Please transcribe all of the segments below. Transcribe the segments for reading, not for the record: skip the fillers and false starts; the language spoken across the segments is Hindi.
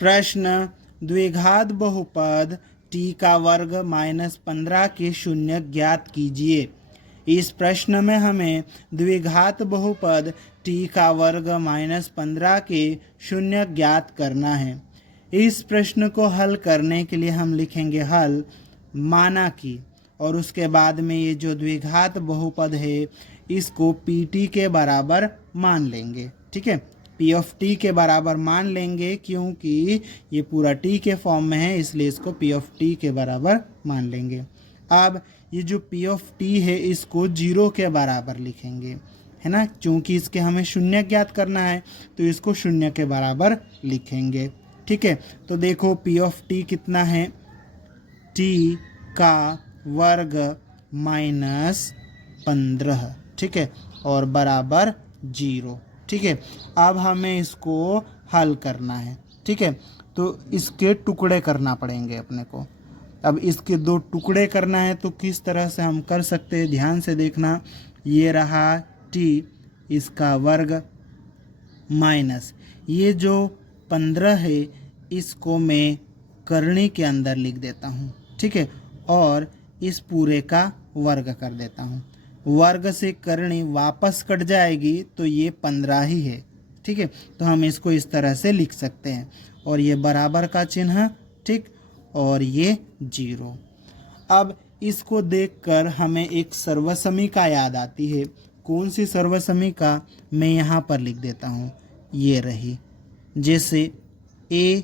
प्रश्न द्विघात बहुपद t का वर्ग -15 के शून्य ज्ञात कीजिए। इस प्रश्न में हमें द्विघात बहुपद t का वर्ग -15 के शून्य ज्ञात करना है। इस प्रश्न को हल करने के लिए हम लिखेंगे हल, माना कि, और उसके बाद में ये जो द्विघात बहुपद है इसको pt के बराबर मान लेंगे। ठीक है, p ऑफ t के बराबर मान लेंगे क्योंकि ये पूरा t के फॉर्म में है, इसलिए इसको p ऑफ t के बराबर मान लेंगे। अब ये जो p ऑफ t है इसको 0 के बराबर लिखेंगे, है ना, क्योंकि इसके हमें शून्य ज्ञात करना है तो इसको 0 के बराबर लिखेंगे। ठीक है, तो देखो p ऑफ t कितना है, t का वर्ग -15, ठीक है, और बराबर 0। ठीक है, अब हमें इसको हल करना है। ठीक है, तो इसके टुकड़े करना पड़ेंगे अपने को। अब इसके 2 टुकड़े करना है तो किस तरह से हम कर सकते हैं, ध्यान से देखना। ये रहा t, इसका वर्ग माइनस ये जो 15 है इसको मैं करनी के अंदर लिख देता हूँ। ठीक है, और इस पूरे का वर्ग कर देता हूँ। वर्ग से करनी वापस कट जाएगी तो ये 15 ही है। ठीक है, तो हम इसको इस तरह से लिख सकते हैं, और ये बराबर का चिन्ह, ठीक, और ये 0। अब इसको देखकर हमें एक सर्वसमीका याद आती है। कौन सी सर्वसमीका, मैं यहाँ पर लिख देता हूँ, ये रही। जैसे a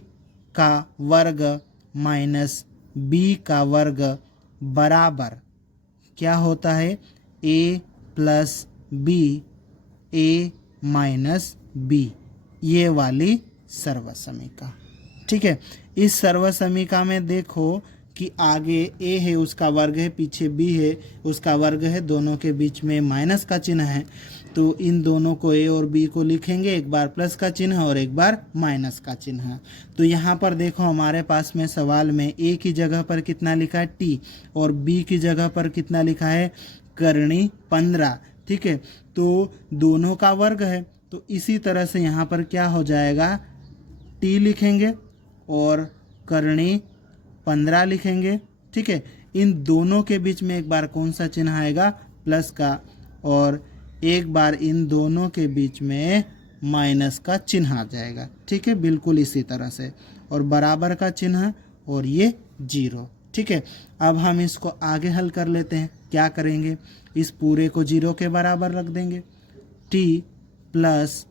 का वर्ग माइनस b का वर्ग बराबर क्या होता है, a plus b, a minus b, ये वाली सर्वसमीका। ठीक है, इस सर्वसमीका में देखो कि आगे a है उसका वर्ग है, पीछे b है उसका वर्ग है, दोनों के बीच में माइनस का चिन्ह है, तो इन दोनों को a और b को लिखेंगे, एक बार प्लस का चिन्ह और एक बार माइनस का चिन्ह। तो यहाँ पर देखो हमारे पास में सवाल में a की जगह पर कितना लिखा है t, और b की जगह पर कितना लिखा है करनी 15। ठीक है, तो दोनों का वर्ग है, तो इसी तरह से यहाँ पर क्या हो जाएगा, t लिखेंगे और करनी 15 लिखेंगे। ठीक है, इन दोनों के बीच में एक बार कौन सा चिन्ह आएगा, प्लस का, और एक बार इन दोनों के बीच में माइनस का चिन्ह आ जाएगा। ठीक है, बिल्कुल इसी तरह से, और बराबर का चिन्ह और ये 0। ठीक है, अब हम इसको आगे हल कर लेते हैं। क्या करेंगे, इस पूरे को 0 के बराबर रख देंगे, t प्लस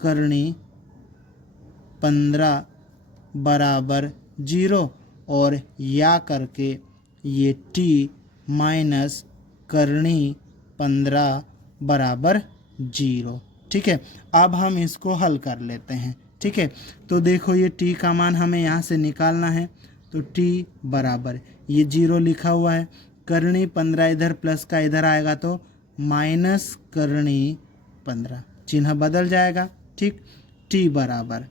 करनी 15 बराबर 0, और या करके ये t माइनस करनी 15 बराबर 0। ठीक है, अब हम इसको हल कर लेते हैं। ठीक है, तो देखो ये t का मान हमें यहाँ से निकालना है, तो t बराबर ये 0 लिखा हुआ है, करनी 15 इधर प्लस का इधर आएगा तो माइनस करनी 15, चिन्ह बदल जाएगा। ठीक, t बराबर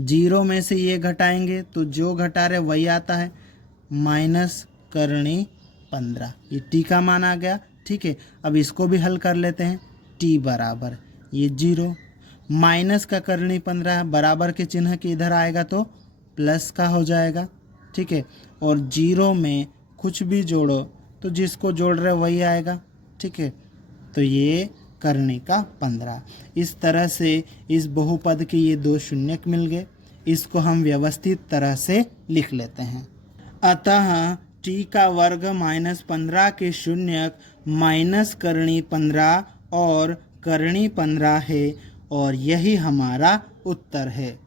0 में से ये घटाएंगे तो जो घटा रहे वही आता है, माइनस करनी 15, ये t का मान आ गया। ठीक है, अब इसको भी हल कर लेते हैं। t बराबर ये 0 माइनस का करनी 15 बराबर के चिन्ह के इधर आएगा तो प्लस का हो जाएगा। ठीक है, और 0 में कुछ भी जोड़ो तो जिसको जोड़ रहे वही आएगा। ठीक है, तो ये करने का 15। इस तरह से इस बहुपद के ये 2 शून्यक मिल गए, इसको हम व्यवस्थित तरह से लिख लेते हैं। अतः t का वर्ग -15 के शून्यक माइनस करनी 15 और करनी 15 है, और यही हमारा उत्तर है।